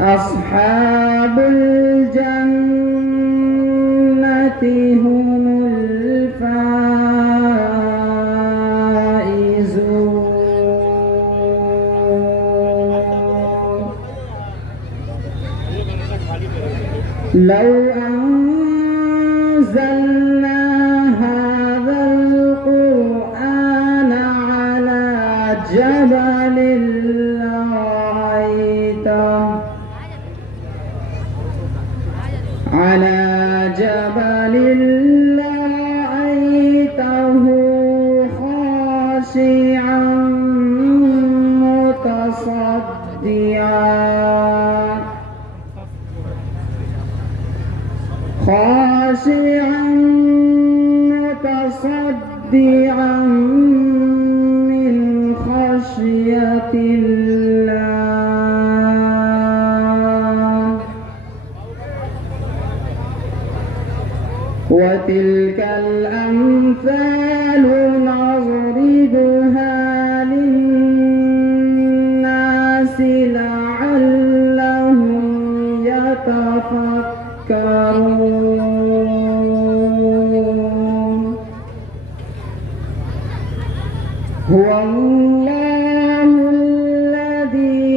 أصحاب الجنة هم الفائزون. لو أنزلنا هذا القرآن على جبل لرأيته خاشعا متصدعا من خشية الله. وتلك الأمثال نضربها للناس لعلهم يتفكرون. هو الله الذي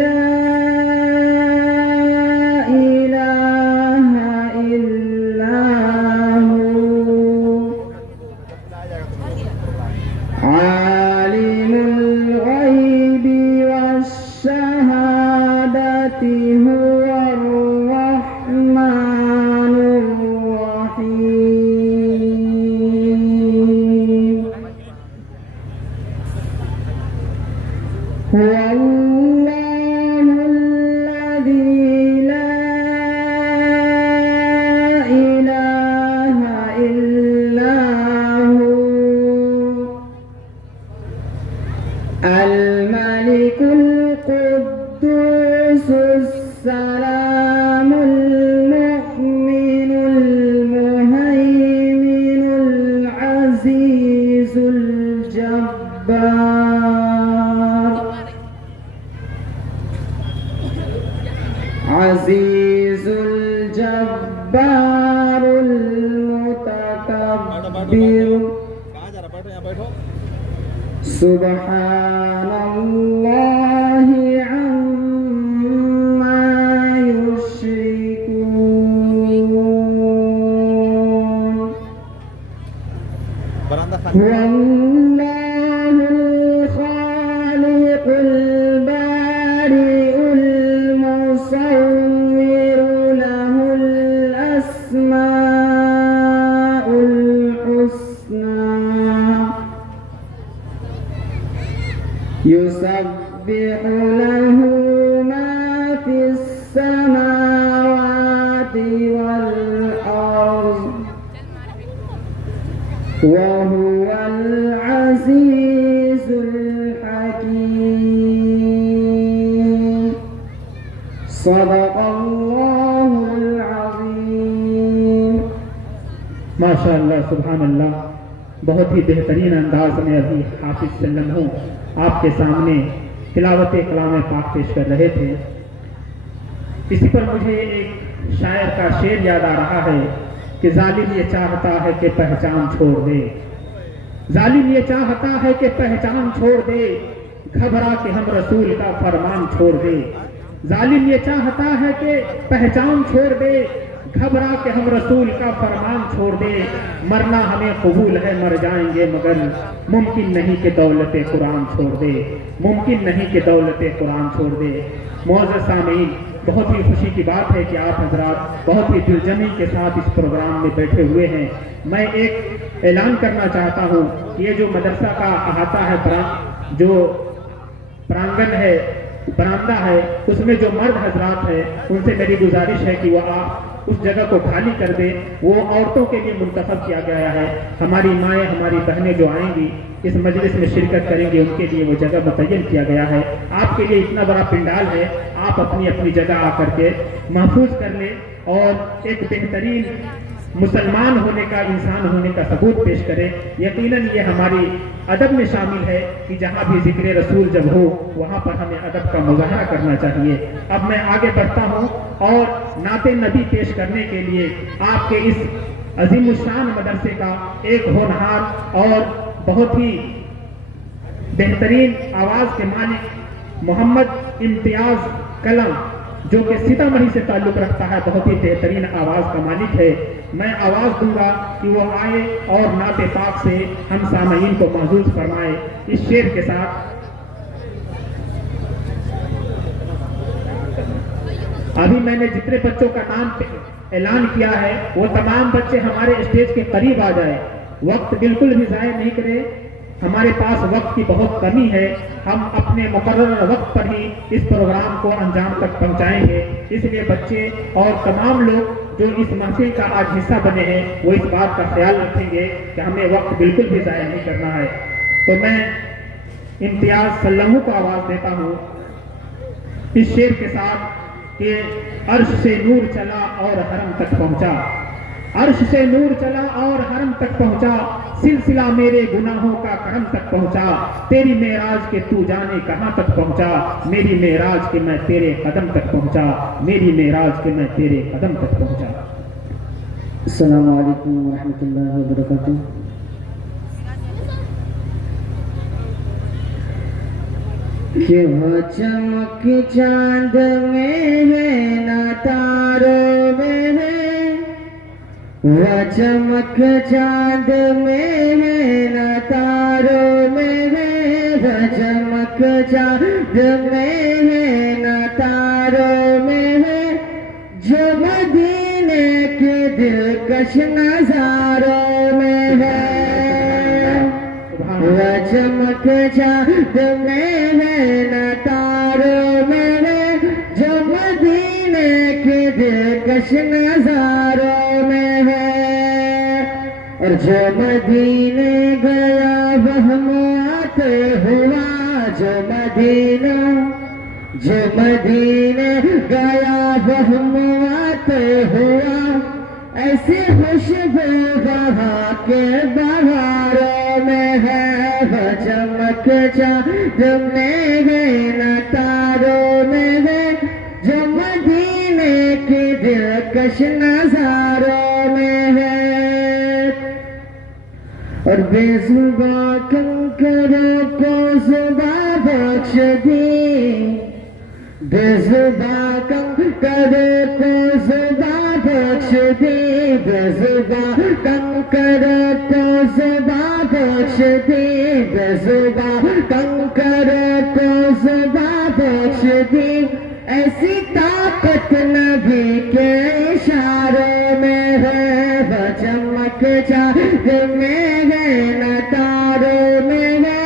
لا إله إلا عالم الغيب والشهادة هو الرحمن الرحيم. هو الله الذي لا إله إلا هو الملك القدوس السلام المؤمن المهيمن العزيز الجبار. عزيز الجبار المتكبر. سبحان الله عما يشركون. هو الله الخالق البارئ المصور له الأسماء الحسنى يسبح له ما في السماوات والأرض وهو العزيز الحكيم. صدق الله العظيم. ماشاءاللہ سبحان اللہ. بہت ہی بہترین انداز میں ابھی حافظ سلم ہوں آپ کے سامنے تلاوت کلام پاک پیش کر رہے تھے. اسی پر مجھے ایک شاعر کا شعر یاد آ رہا ہے کہ ظالم یہ چاہتا ہے کہ پہچان چھوڑ دے. ظالم یہ چاہتا ہے کہ پہچان چھوڑ دے، گھبرا کے ہم رسول کا فرمان چھوڑ دے. ظالم یہ چاہتا ہے کہ پہچان چھوڑ دے، گھبرا کے ہم رسول کا فرمان چھوڑ دے. مرنا ہمیں قبول ہے، مر جائیں گے مگر ممکن نہیں کہ دولت قرآن چھوڑ دے. ممکن نہیں کہ دولت قرآن چھوڑ دے. معزز سامعین، بہت ہی خوشی کی بات ہے کہ آپ حضرات بہت ہی دلجمی کے ساتھ اس پروگرام میں بیٹھے ہوئے ہیں. میں ایک اعلان کرنا چاہتا ہوں کہ یہ جو مدرسہ کا احاطہ ہے، جو پرانگن ہے، برآمدہ ہے، اس میں جو مرد حضرات ہیں ان سے میری گزارش ہے کہ وہ آپ اس جگہ کو خالی کر دیں. وہ عورتوں کے لیے منتخب کیا گیا ہے. ہماری مائیں، ہماری بہنیں جو آئیں گی اس مجلس میں شرکت کریں گے، ان کے لیے وہ جگہ متعین کیا گیا ہے. آپ کے لیے اتنا بڑا پنڈال ہے، آپ اپنی اپنی جگہ آ کر کے محفوظ کر لیں اور ایک بہترین مسلمان ہونے کا، انسان ہونے کا ثبوت پیش کریں۔ یقیناً یہ ہماری ادب میں شامل ہے کہ جہاں بھی ذکر رسول جب ہو وہاں پر ہمیں ادب کا مظاہرہ کرنا چاہیے۔ اب میں آگے بڑھتا ہوں اور نعت نبی پیش کرنے کے لیے آپ کے اس عظیم الشان مدرسے کا ایک ہونہار اور بہت ہی بہترین آواز کے مالک محمد امتیاز کلم، جو کہ سیتامڑھی سے تعلق رکھتا ہے، بہت ہی بہترین آواز کا مالک ہے، میں آواز دوں گا کہ وہ آئے اور نعت پاک سے ہم سامعین کو محظوظ فرمائے اس شعر کے ساتھ۔ ابھی میں نے جتنے بچوں کا نام اعلان کیا ہے وہ تمام بچے ہمارے اسٹیج کے قریب آ جائے، وقت بالکل بھی ضائع نہیں کرے، ہمارے پاس وقت کی بہت کمی ہے، ہم اپنے مقررہ وقت پر ہی اس پروگرام کو انجام تک پہنچائیں گے، اس لیے بچے اور تمام لوگ جو اس محفل کا آج حصہ بنے ہیں وہ اس بات کا خیال رکھیں گے کہ ہمیں وقت بالکل بھی ضائع نہیں کرنا ہے۔ تو میں امتیاز سلموں کو آواز دیتا ہوں اس شعر کے ساتھ کہ عرش سے نور چلا اور حرم تک پہنچا، عرش سے نور چلا اور حرم تک پہنچا، سلسلہ میرے گناہوں کا کرم تک پہنچا، تیری معراج کے تو جانے کہاں تک پہنچا، میری معراج کے میں تیرے قدم تک پہنچا، میری معراج کے میں تیرے قدم تک پہنچا۔ السلام علیکم ورحمۃ اللہ وبرکاتہ۔ کہ وہ چمک چاند میں ہے نہ تاروں میں ہے، وہ چمک چاند میں ہے نہ تاروں میں ہے، وہ چمک چاند میں ہے نہ تاروں میں ہے، جو مدینے کے دلکش نظاروں میں ہے، وہ چمک چاند میں ہے نہ تاروں میں ہے، جو مدینے کے دلکش نظاروں میں ہے، اور جو مدینے گیا وہم آتے ہوا، جو مدینے گیا وہم آتے ہوا، ایسی خوشبو وہاں کے بہاروں میں ہے، وہ چمک چاند میں ہے نہ تاروں میں ہے، جو مدینے کے دلکش نظاروں میں ہے، اور بے زباں کنکروں کو زباں بخش دی، بے زباں کنکروں کو زباں بخش دی، بے زباں کنکروں کو زباں بخش دی، بے زباں کنکروں کو زباں بخش دی، ایسی طاقت نبی کے اشاروں میں ہے، وہ چمک چاند میں ہے نہ تاروں میں ہے،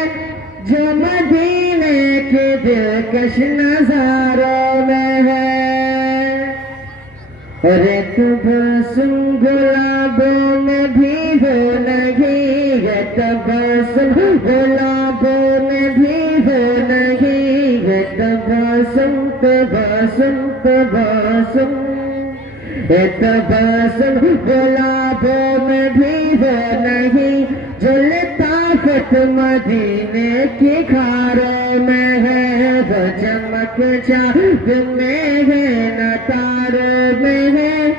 جو مدینے کے دلکش نظاروں میں ہے، اور ایک تبسم گلابوں میں بھی وہ نہیں ہے، تبسم گلابوں میں بھی وہ نہیں ہے، تبسم تبسم تبسم، تبسم گلابوں میں بھی وہ نہیں، جو لطافت مدینے کی کھاروں میں ہے، وہ چمک چاند میں ہے نہ تاروں میں ہے،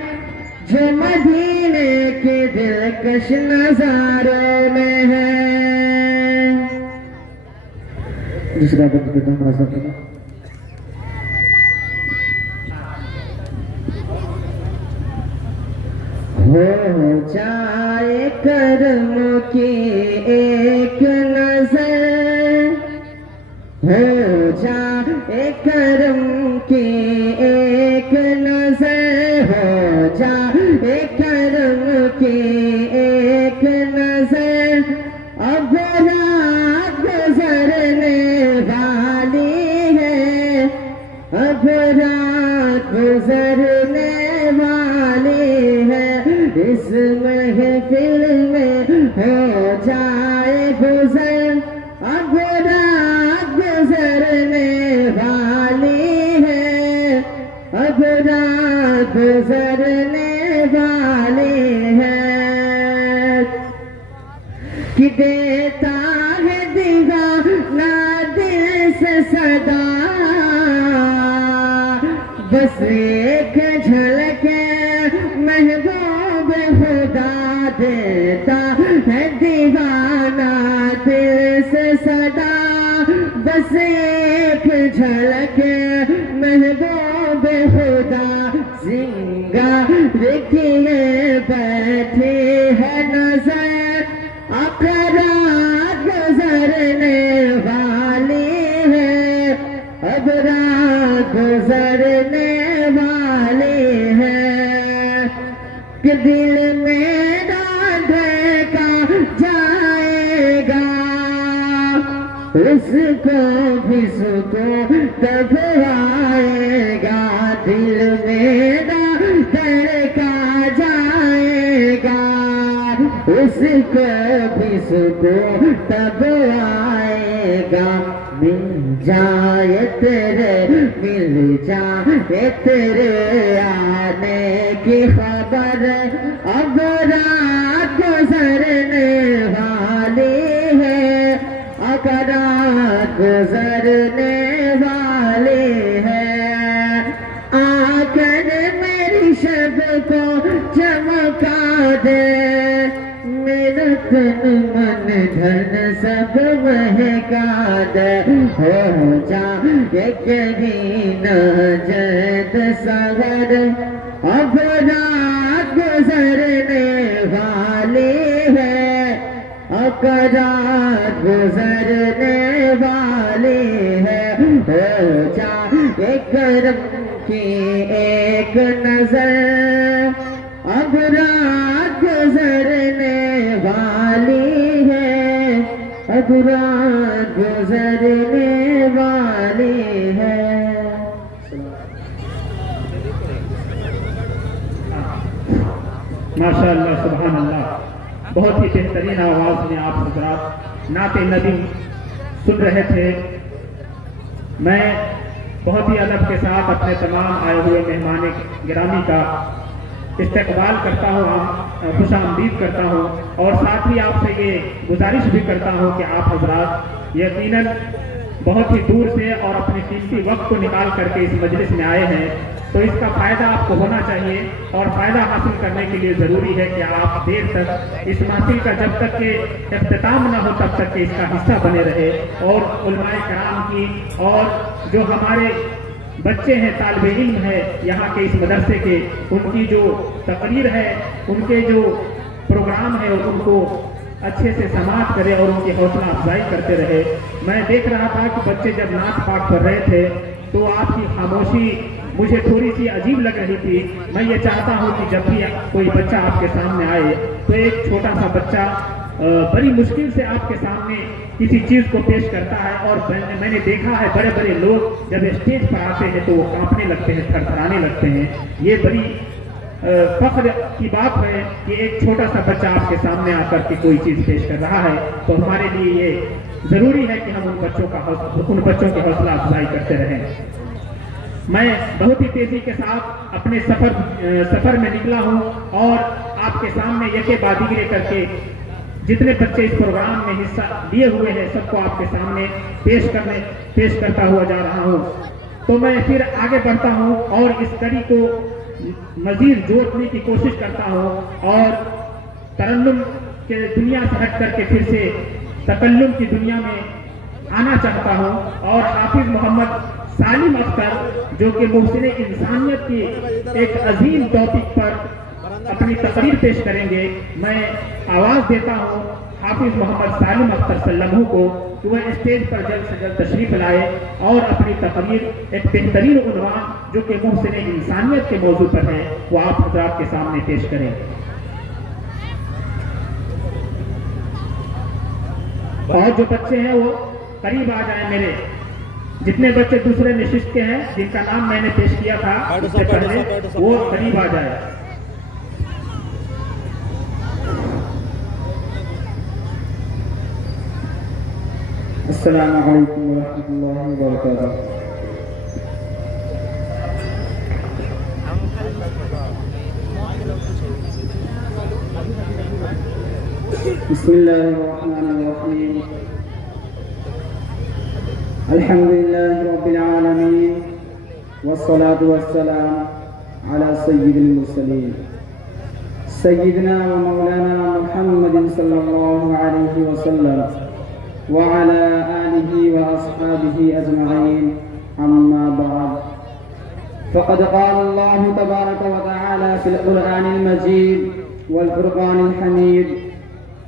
جو مدینے کے دلکش نظاروں میں ہے۔ دوسرا بند دیتا ہوں رضا کرنا۔ ہو جائے کرم کی ایک نظر، ہو جائے کرم کی ایک نظر، ہو جائے کرم کی ایک نظر، اب رات گزرنے والی ہے، اب رات گزرنے والی ہے، اس محفل میں ہو جائے گزر، اب رات گزرنے والی ہے، اب رات گزرنے والی ہے، دیتا ہے دیوانہ دل سے صدا، بس ایک جھلک محبوب خدا دیتا ہے دیوانہ دل سے صدا، بس ایک جھلک محبوب خدا، زنگار کیے بیٹھے ہے نظر، اقرار گزرنے والی ہے، اب رات گزرنے والی ہے، کہ دل میرا دھڑکا جائے گا، اس کو بھی سکون تب آئے گا، دل میرا دھڑکا جائے گا، اس کو بھی سکون تب آئے گا، مل جائے تیرے آنے کی خبر، اب رات گزرنے والی ہے، اب رات گزرنے والی ہے، آ کر میری شب کو چمکا دے، میرا تن من دھن سب مہکا دے، ہو جا کہیں نجد سور، اب رات گزرنے والی ہے، اب رات گزرنے والی ہے، ہو جا کرم کی ایک نظر، اب رات گزرنے والی ہے، اب رات گزرنے والی ہے۔ ماشاء اللہ، سبحان اللہ، بہت ہی بہترین آواز میں آپ حضرات نعت نبی سن رہے تھے۔ میں بہت ہی ادب کے ساتھ اپنے تمام آئے ہوئے مہمان گرامی کا استقبال کرتا ہوں، خوش آمدید کرتا ہوں، اور ساتھ ہی آپ سے یہ گزارش بھی کرتا ہوں کہ آپ حضرات یقیناً بہت ہی دور سے اور اپنے قیمتی وقت کو نکال کر کے اس مجلس میں آئے ہیں، تو اس کا فائدہ آپ کو ہونا چاہیے، اور فائدہ حاصل کرنے کے لیے ضروری ہے کہ آپ دیر تک اس محفل کا جب تک کہ اختتام نہ ہو تب تک کہ اس کا حصہ بنے رہے، اور علماء کرام کی اور جو ہمارے بچے ہیں، طالب علم ہے یہاں کے اس مدرسے کے، ان کی جو تقریر ہے، ان کے جو پروگرام ہے، ان کو اچھے سے سماعت کرے اور ان کی حوصلہ افزائی کرتے رہے۔ میں دیکھ رہا تھا کہ بچے جب نعت پاک پڑھ رہے تھے تو آپ کی خاموشی مجھے تھوڑی سی عجیب لگ رہی تھی۔ میں یہ چاہتا ہوں کہ جب بھی کوئی بچہ آپ کے سامنے آئے تو ایک چھوٹا سا بچہ بڑی مشکل سے آپ کے سامنے کسی چیز کو پیش کرتا ہے، اور میں نے دیکھا ہے بڑے بڑے لوگ جب اسٹیج پر آتے ہیں تو وہ کانپنے لگتے ہیں، تھر تھرانے لگتے ہیں۔ یہ بڑی فخر کی بات ہے کہ ایک چھوٹا سا بچہ آپ کے سامنے آ کر کے کوئی چیز پیش کر رہا ہے، تو ہمارے لیے یہ ضروری ہے کہ ہم ان بچوں کی حوصلہ افزائی کرتے رہیں۔ میں بہت ہی تیزی کے ساتھ اپنے سفر میں نکلا ہوں، اور آپ کے سامنے یکے بعد دیگرے کر کے جتنے بچے اس پروگرام میں حصہ لیے ہوئے ہیں سب کو آپ کے سامنے پیش کرتا ہوا جا رہا ہوں۔ تو میں پھر آگے بڑھتا ہوں اور اس کڑی کو مزید جوڑنے کی کوشش کرتا ہوں، اور ترنم کے دنیا سے ہٹ کر کے پھر سے تکلم کی دنیا میں آنا چاہتا ہوں، اور حافظ محمد سالم اختر جو کہ محسن انسانیت کی ایک عظیم ٹاپک پر اپنی تقریر پیش کریں گے، میں آواز دیتا ہوں حافظ محمد سالم اختر سلمہ کو کہ وہ اسٹیج پر جلد سے جلد تشریف لائے اور اپنی تقریر ایک بہترین عنوان جو کہ محسن انسانیت کے موضوع پر ہے وہ آپ حضرات کے سامنے پیش کریں۔ اور جو بچے ہیں وہ قریب آ جائیں، میرے جتنے بچے دوسرے نشست کے ہیں جن کا نام میں نے پیش کیا تھا اس سے پہلے وہ قریب آ جائے۔ السلام علیکم ورحمۃ اللہ وبرکاتہ۔ بسم الله الرحمن الرحيم. الحمد لله رب العالمين والصلاة والسلام على سيد المرسلين سيدنا ومولانا محمد صلى الله عليه وسلم وعلى آله وأصحابه أجمعين. أما بعد، فقد قال الله تبارك وتعالى في القرآن المجيد والفرقان الحميد: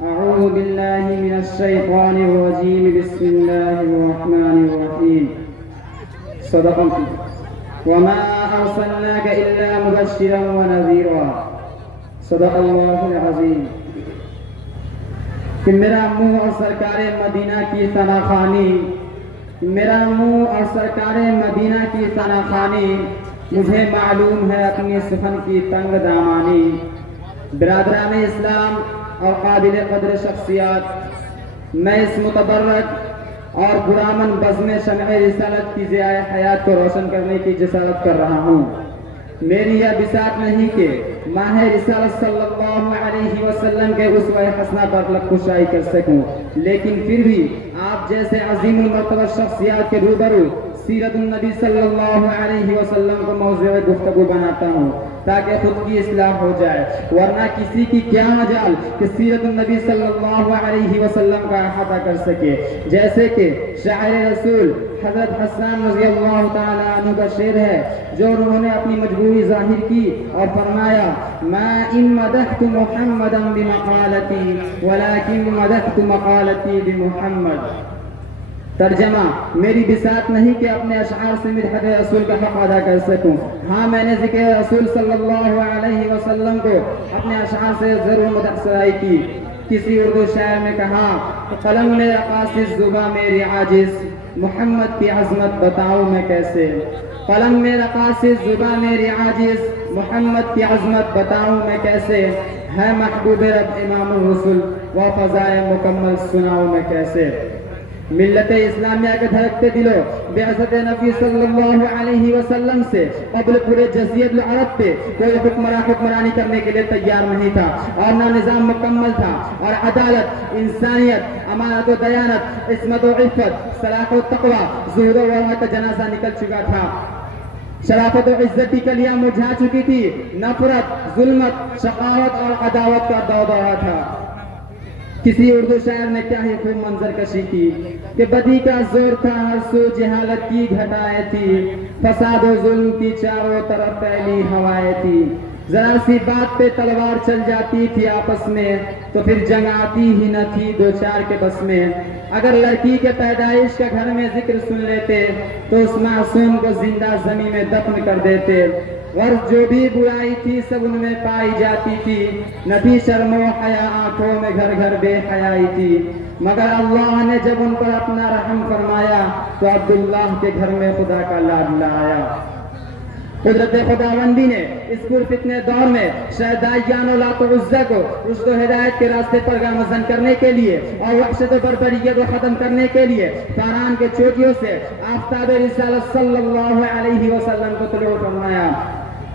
أعوذ بالله من الشيطان الرجيم، بسم الله الرحمن الرحيم. صدق الله. وما أرسلناك إلا مبشرا ونذيرا. صدق الله العظيم. کہ میرا منہ اور سرکار مدینہ کی ثنا خوانی، میرا منہ اور سرکار مدینہ کی ثنا خوانی، مجھے معلوم ہے اپنی سخن کی تنگ دامانی. برادران اسلام اور قابل قدر شخصیات، میں اس متبرک اور پرامن بزم شمع رسالت کی ضیاء حیات کو روشن کرنے کی جسارت کر رہا ہوں. میری یہ بساط نہیں کہ ماہ رسالت صلی اللہ علیہ وسلم کے اسوہ حسنہ پر لب کشائی کر سکوں، لیکن پھر بھی آپ جیسے عظیم المرتبہ شخصیات کے روبرو سیرت النبی صلی اللہ علیہ وسلم کو موضوع گفتگو بناتا ہوں تاکہ خود کی اصلاح ہو جائے، ورنہ کسی کی کیا مجال کہ سیرت النبی صلی اللہ علیہ وسلم کا احاطہ کر سکے. جیسے کہ شاعر رسول حضرت حسان رضی اللہ تعالیٰ عنہ کا شعر ہے، جو انہوں نے اپنی مجبوری ظاہر کی اور فرمایا: ما ان مدحت محمدا بمقالتی ولكن مدحت مقالتی بمحمد. ترجمہ: میری بساط نہیں کہ اپنے اشعار سے مدحت رسول کا حق ادا کر سکوں، ہاں میں نے ذکر رسول صلی اللہ علیہ وسلم کو اپنے اشعار سے ضرور مدح سرائی کی. کسی اردو شاعر نے کہا: قلم میرا قاصد زباں میری عاجز، محمد کی عظمت بتاؤں میں کیسے. قلم میرا قاصد زباں میری عاجز، محمد کی عظمت بتاؤں میں کیسے. ہے محبوب رب امام الرسل، و فضائے مکمل سناؤں میں کیسے. ملت اسلامیہ کے دھڑکتے دلوں، بعثت نبی صلی اللہ علیہ وسلم سے قبل پورے جزیرۃ العرب پہ کوئی حکمرانی کرنے کے لیے تیار نہیں تھا، اور نہ نظام مکمل تھا، اور عدالت، انسانیت، امانت و دیانت، عصمت و عفت، صلاح و تقوی، زہد و ورع کا جنازہ نکل چکا تھا. شرافت و عزت کی کلیاں مرجھا چکی تھی، نفرت، ظلمت، شقاوت اور عداوت کا دودہا تھا. کسی اردو شاعر نے کیا ہی خوب منظر کشی کی کہ بدی کا زور تھا، ہر سو جہالت کی گھٹائیں تھی، فساد و ظلم کی چاروں طرف پھیلی ہوائیں تھی. ذرا سی بات پہ تلوار چل جاتی تھی آپس میں تو پھر جنگ آتی ہی نہ تھی دو چار کے بس میں. اگر لڑکی کے پیدائش کا گھر میں ذکر سن لیتے تو اس معصوم کو زندہ زمین میں دفن کر دیتے. غرض جو بھی برائی تھی سب ان میں پائی جاتی تھی، نہ تھی شرم و حیا آنکھوں میں، گھر گھر بے حیائی تھی. مگر اللہ نے جب ان پر اپنا رحم فرمایا تو عبداللہ کے گھر میں خدا کا لاڈلا آیا. قدرت خداوندی نے اس پرفتنے دور میں شہدائیان و لات و عزہ کو رشد و ہدایت کے راستے پر گامزن کرنے کے لیے اور وحشت و بربریت کو ختم کرنے کے لیے فاران کے چوٹیوں سے آفتاب رسالت صلی اللہ علیہ وسلم کو طلوع فرمایا.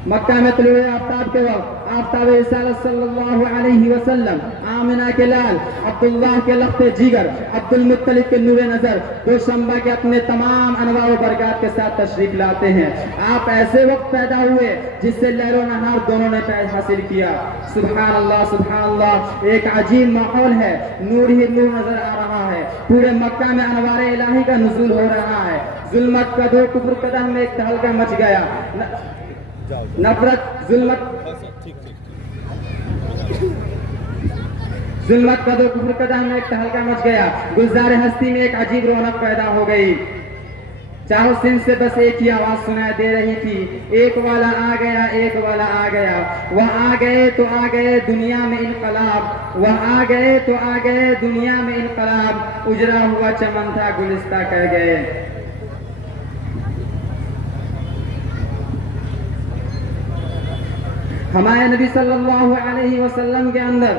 مکہ میں طلوع آفتاب کے وقت آفتاب رسالت صلی اللہ علیہ وسلم آمنہ کے لال، عبداللہ کے لخت جگر، عبد المطلب کے نور نظر، دوشنبہ کے اپنے تمام انواع و برکات کے ساتھ تشریف لاتے ہیں. آپ ایسے وقت پیدا ہوئے جس سے لیل و نہار دونوں نے فیض حاصل کیا. سبحان اللہ سبحان اللہ. ایک عجیب ماحول ہے، نور ہی نور نظر آ رہا ہے. پورے مکہ میں انوار الہی کا نزول ہو رہا ہے. ظلمت کا دو کفر قدم میں ایک تہلکہ مچ گیا. نفرت، ظلمت کا دو کفر قدم میں ایک تہلکہ مچ گیا. گلزار ہستی میں ایک عجیب رونق پیدا ہو گئی. چاروں سن سے بس ایک ہی آواز سنائی دے رہی تھی: ایک والا آ گیا، ایک والا آ گیا. وہ آ گئے تو آ گئے دنیا میں انقلاب، وہ آ گئے تو آ گئے دنیا میں انقلاب. اجڑا ہوا چمن تھا گلستہ کر گئے. ہمارے نبی صلی اللہ علیہ وسلم کے اندر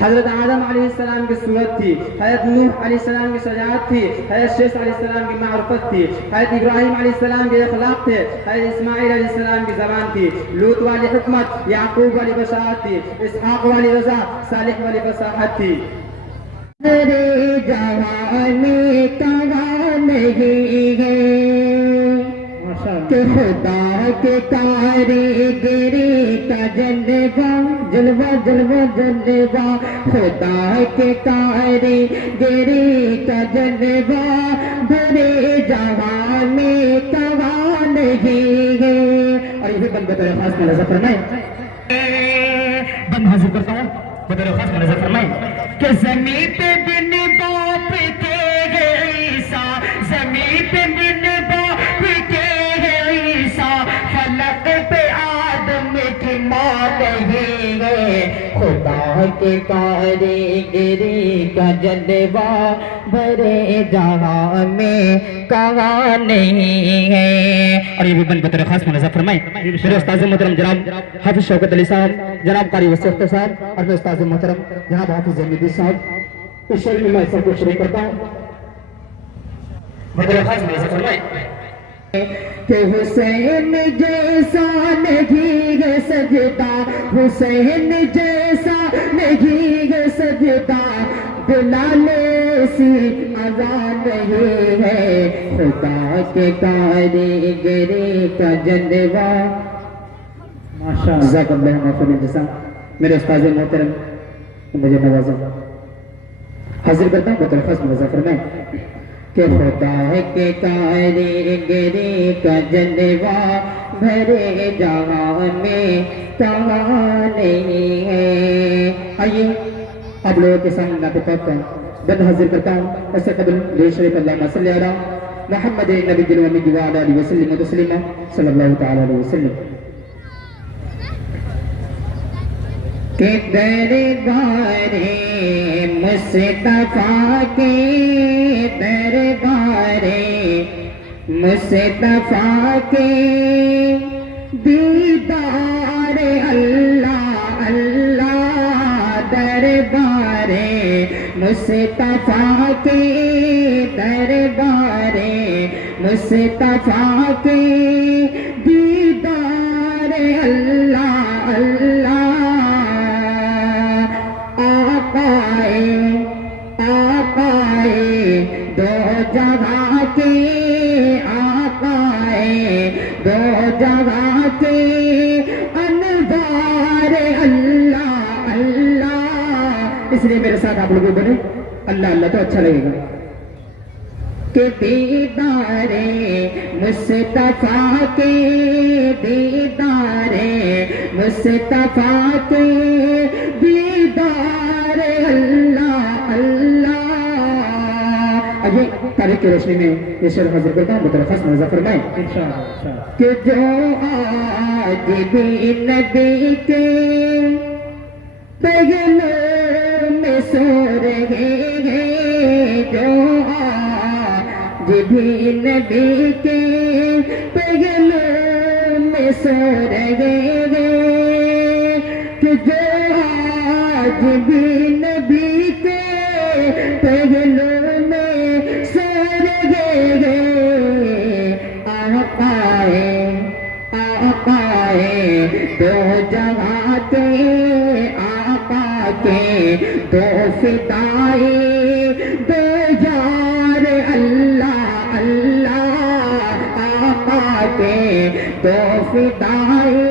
حضرت آدم علیہ السلام کی صورت تھی، حضرت نوح علیہ السلام کی شجاعت تھی، حضرت شیخ علیہ السلام کی معرفت تھی، حضرت ابراہیم علیہ السلام کے اخلاق تھے، حضرت اسماعیل علیہ السلام کی زبان تھی، لوط والی حکمت، یعقوب والی بشارت تھی، اسحاق والی رضا، صالح والی فصاحت تھی۔ میرے جوان کہاں نہیں ہے کہ خدا کے کاریگری کا جلوہ جلوہ جلوہ جلوہ، خدا کے کاریگری کا جلوہ بھرے جوان میں کہاں نہیں ہے۔ اور یہ بھی بند بطور خاص میں نظر فرمائیں، بند حاضر کرتا ہوں بطور خاص میں نظر فرمائیں کہ زمین پہ بن باپ کے ہے عیسیٰ، زمین پہ بن باپ کے ہے عیسیٰ، فلک پہ آدم کی ماں نہیں ہے، خدا کے کاریگری کا جلوہ بھرے جہاں میں کہاں نہیں ہے۔ اور یہ بھی بند بطور خاص میں نظر فرمائیں میرے استاذ محترم جناب حافظ شوکت علی صاحب، جناب قاری وسیع اختر صاحب، اور میرے استاذ محترم جناب حافظ زینبی صاحب، اس شعر میں سب کو شریک کرتا ہوں۔ بطور خاص میں نظر فرمائیں کہ حسین جیسا نہیں ہے سجدہ، حسین جیسا نہیں ہے سجدہ، بلال سی اذان نہیں ہے، خدا کے کاریگری کا جلوہ۔ ماشاء اللہ، جزاک اللہ خیر الجزا۔ میرے استاذ محترم مجھے نوازا، حاضر کرتا ہوں بطور خاص نظر فرمائیں کہ خدا کے کاریگری کا جلوہ بھرے جہاں میں کہاں نہیں ہے۔ آئیے آپ لوگوں کے سامنے نعت پاک کا بند حاضر کرتا ہوں۔ اس سے قبل درود شریف اللہم صلی علی محمد نبی الامی وعلی آلہ وسلم تسلیما صلی اللہ تعالی علیہ وسلم۔ کہ دربار مصطفیٰ کے دربار مصطفیٰ کے دیدار اللہ اللہ، دربار مصطفیٰ کے دربار مصطفیٰ کے دیدار اللہ اللہ، دو جگہ کے آقائے، دو جگہ کے انوار اللہ اللہ۔ اس لیے میرے ساتھ آپ لوگوں بنے اللہ اللہ تو اچھا لگے گا کہ دیدار مصطفیٰ کے دیدار مصطفیٰ کے دیدار اللہ اللہ۔ آئیے تاریخ کی روشنی میں یہ شعر حاضر کرتا ہوں، بطور خاص نظر فرمائیں کہ جو آج بھی نبی کے پہلو میں سو رہے ہیں، جو آج بھی نبی کے پہلو میں سو رہے ہیں، کہ جو آج بھی نبی کے پہلو میں سو رہے ہیں، آقائے دو جہاں کے آقا کے دو فدائے دو یار اللہ اللہ، آقا کے دو فدائے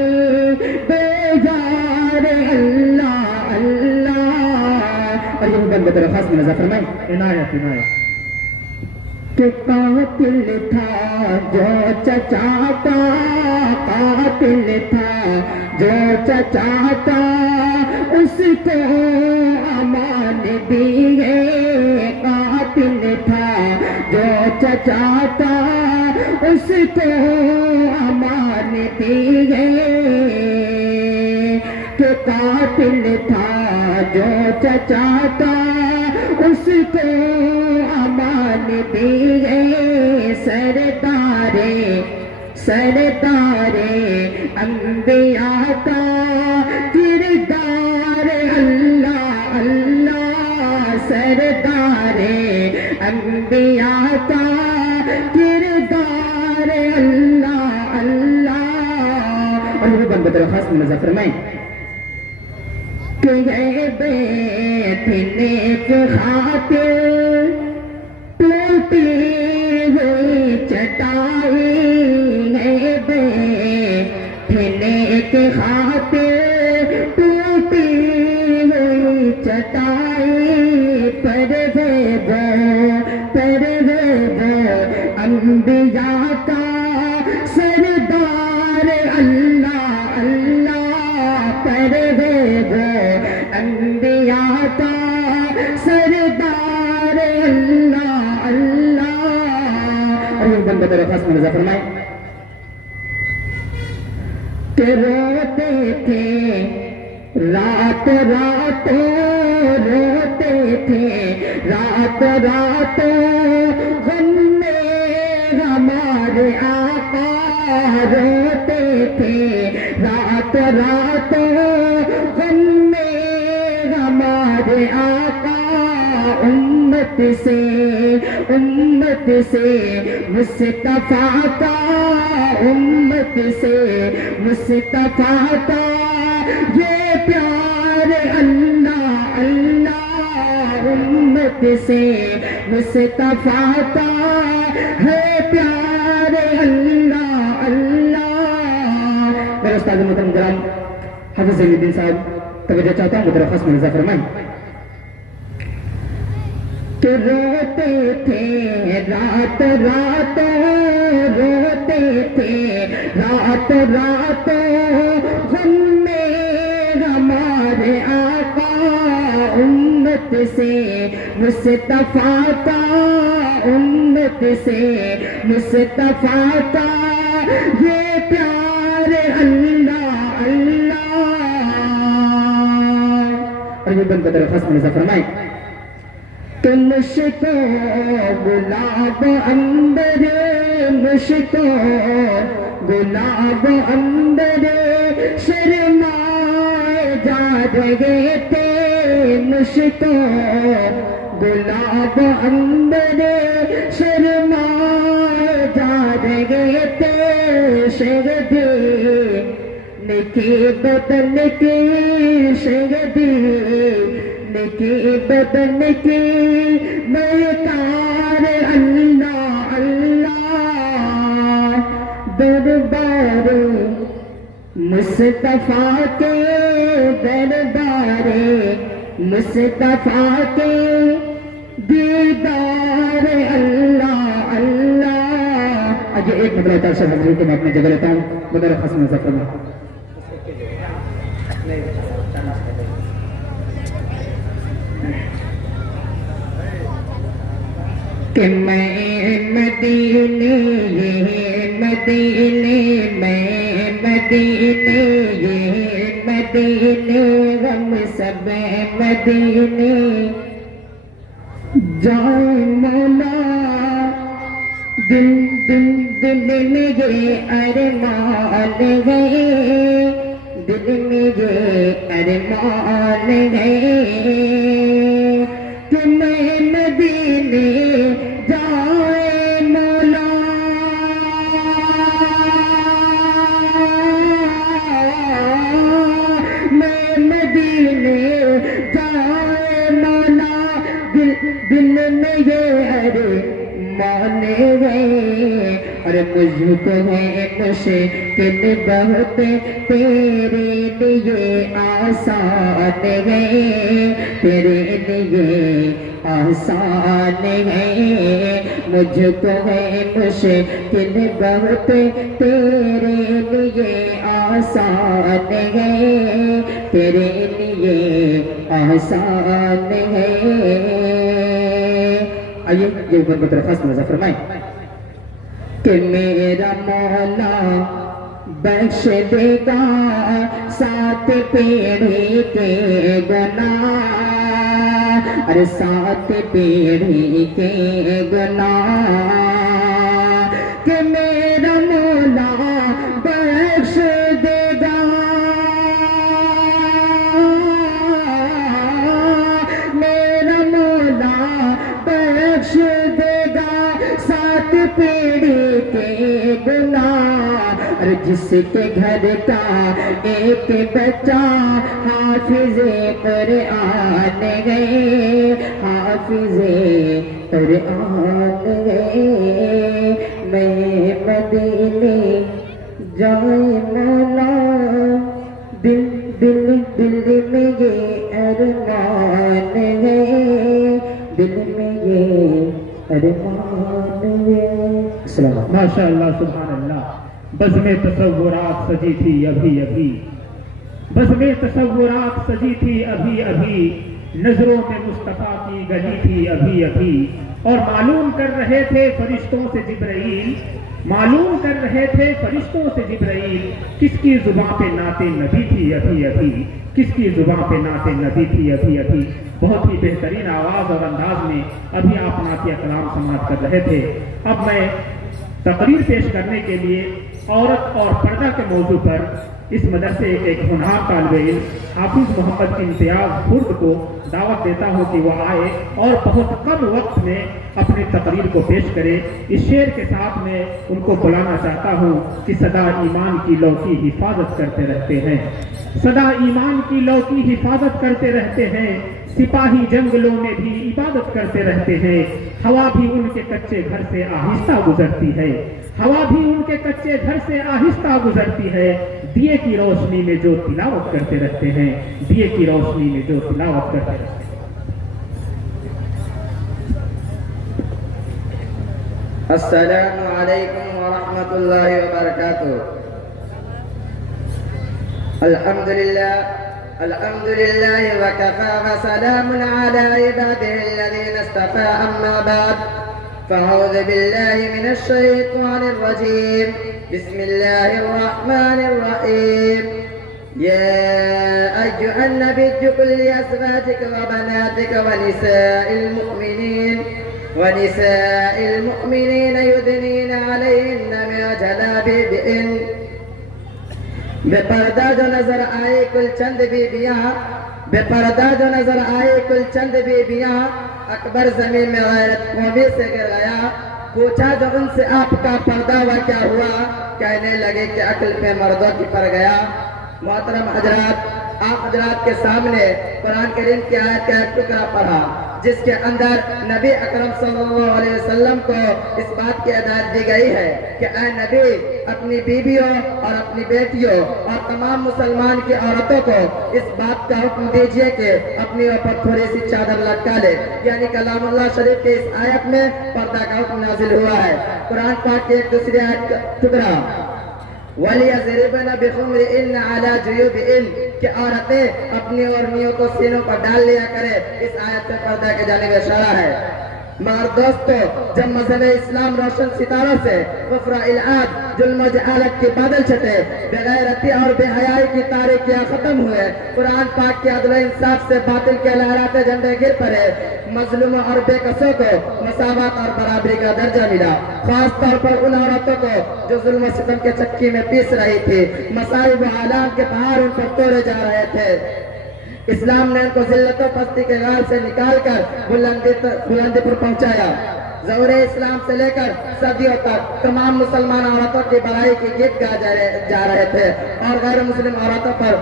دو یار اللہ اللہ۔ اور یہ حکم بطور خاص میں نظر فرمائیں عنایت عنایت کہ قاتل تھا جو چچا کا، قاتل تھا جو چچا کا، اس کو امان دیے، قاتل تھا جو چچا کا، اس کو امان دیے، کہ قاتل تھا جو چچا کا، اس کو امان دیے، سردارے سردارے انبیاء کا کردار اللہ اللہ۔ انبیاء کا کردار اللہ اللہ. اور وہ بندہ درخواست میں نظر فرمائیں کہ یہ بیت نیک خاطر ٹوٹی ہوئی چٹائی ہے، بیت نیک خاطر ٹوٹی ہوئی چٹائی پر انبیاء کا سردار اللہ اللہ پر انبیاء کا سردار اللہ اللہ. اور وہ بندہ درخواست میں نظر فرمائیں کہ روتے تھے رات رات روتے تھے رات رات غم میں ہمارے آقا روتے تھے رات رات غم میں ہمارے آقا. امت سے مصطفیٰ کا امت سے مصطفیٰ کا یہ پیار اللہ اللہ. امت سے مصطفیٰ کا ہے پیار اللہ اللہ. میرے استاد محترم گرام حافظ زین الدین صاحب توجہ چاہتا ہوں درخواست میں نظر فرمائیں کہ روتے تھے رات رات روتے تھے رات رات غم میں ہمارے آقا. امت سے مصطفیٰ کا امت سے مصطفیٰ کا یہ پیار اللہ اللہ. اور وہ بندہ درخواست میں نظر فرمائیں کہ مشکو گلاب اندر مشکو گلاب اندر شرمائے جا رہے تھے. مشکو گلاب اندر شرمائے جا رہے تھے. شہدی نکی بدن کی شہدی کی بدن کی مہتار اللہ اللہ. دربار مصطفیٰ کے دربار مصطفیٰ کے دیدار اللہ اللہ. آج ایک مطلب ترشہ حضرت میں اپنے جگہ لیتا ہوں درخواست میں نظر فرمائیں کہ میں مدینے یہ مدینے میں مدینے یہ مدینے ہم سب مدینے جائیں مولا. دل دل دل میں یہ ارمان ہے دل میں یہ ارمان ہے کہ میں مدینے جائے مولا. میں مدینے جائے مولا. دل میں یہ ارمان ہے اور مجھ کو ہے مشکل بہت تیرے لیے آسان ہے تیرے لیے آسان ہے. مجھ کو ہے مشکل بہت تیرے لیے آسان ہے تیرے لیے آسان ہے. آئیے یہ اوپر پر درخواست میں نظر فرمائیں کہ میرا مولا بخش دے گا 7 پیڑھی کے گناہ اور 7 پیڑھی کے گناہ. کہ میرا مولا بخش دے گا میرا مولا بخش سات پیڑھی کے گناہ، اور جس کے گھر کا ایک بچہ حافظ قرآن گئے، حافظ قرآن گئے، میں مدینے جائے مولا، دل دل دل میں یہ ارمان ہے، دل میں یہ ارمان ہے۔ السلام علیکم۔ ماشاء اللہ سبحان اللہ۔ بزم تصورات سجی تھی ابھی ابھی، بزم تصورات سجی تھی ابھی ابھی، نظروں میں مصطفیٰ کی گلی تھی ابھی ابھی، اور معلوم کر رہے تھے فرشتوں سے جبرائیل، معلوم کر رہے تھے فرشتوں سے جبرائیل، کس کی زبان پہ نعت نبی تھی ابھی ابھی، کس کی زبان پہ نعت نبی تھی ابھی ابھی۔ بہت ہی بہترین آواز اور انداز میں ابھی آپ نعت کلام سماعت کر رہے تھے۔ اب میں تقریر پیش کرنے کے لیے عورت اور پردہ کے موضوع پر اس مدرسے کے ایک ہونہار طالب علم حافظ محمد امتیاز خرد کو دعوت دیتا ہوں کہ وہ آئے اور بہت کم وقت میں اپنی تقریر کو پیش کرے۔ اس شعر کے ساتھ میں ان کو بلانا چاہتا ہوں کہ سدا ایمان کی لو کی حفاظت کرتے رہتے ہیں، سدا ایمان کی لو کی حفاظت کرتے رہتے ہیں، سپاہی جنگلوں میں بھی عبادت کرتے رہتے ہیں، ہوا بھی ان کے کچے گھر سے آہستہ گزرتی ہے، ہوا بھی ان کے کچے گھر سے آہستہ گزرتی ہے، دیے کی روشنی میں جو تلاوت کرتے رہتے ہیں، دیے کی روشنی میں جو تلاوت کرتے رہتے ہیں۔ السلام علیکم ورحمۃ اللہ وبرکاتہ۔ الحمد للہ وکفى وسلام علی عباده الذین اصطفى، اما بعد فاعوذ باللہ من الشیطان الرجیم، بسم اللہ الرحمن الرحیم۔ یا ایھا النبی قل لأزواجک وبناتک ونساء المؤمنین یدنین علیہن من جلابیبہن۔ بے پردہ جو نظر آئے کل چند بیبیاں، بے پردہ جو نظر آئے کل چند بیبیاں، اکبر زمین میں غیرت قومی سے گر گیا، پوچھا جو ان سے آپ کا پردہ ہوا کیا ہوا، کہنے لگے کہ عقل پہ مردوں کی پڑ گیا۔ محترم حضرات، آپ حضرات کے سامنے قرآن کریم کی آیت کا ایک ٹکڑا پڑھا جس کے اندر نبی اکرم صلی اللہ علیہ وسلم کو اس بات کی ہدایت دی گئی ہے کہ اے نبی اپنی بیویوں اور اپنی بیٹیوں اور تمام مسلمان کی عورتوں کو اس بات کا حکم دیجئے کہ اپنی اوپر تھوڑی سی چادر لٹکا لے، یعنی کلام اللہ شریف کے اس آیت میں پردہ کا حکم نازل ہوا ہے۔ قرآن پاک کی ایک دوسری آیت کا ٹکڑا وَلْيَضْرِبْنَ بِخُمُرِهِنَّ عَلَى جُيُوبِهِنَّ کہ عورتیں اپنی اوڑھنیوں کو سینوں پر ڈال لیا کرے، اس آیت سے پردہ کی جانب اشارہ ہے۔ مگر دوستو، جب مذہب اسلام روشن ستاروں سے کفر العاد، ظلم و جہالت کے بادل چھٹے، بغیرتی اور بے حیائی کی تاریکیاں ختم ہوئے، قرآن پاک کے عدل و انصاف سے باطل کے لہراتے جھنڈے گر پڑے، مظلوموں اور بے کسوں کو مساوات اور برابری کا درجہ ملا، خاص طور پر ان عورتوں کو جو ظلم و ستم کے چکی میں پیس رہی تھی، مصائب و آلام کے پہاڑ ان پر توڑے جا رہے تھے۔ اسلام نے ان کو ذلت و پستی کے غال سے نکال کر بلندی پر پہنچایا۔ ظہور اسلام سے لے کر صدیوں تک تمام مسلمان عورتوں کی بڑائی کی گیت گائے جا رہے تھے اور غیر مسلم عورتوں پر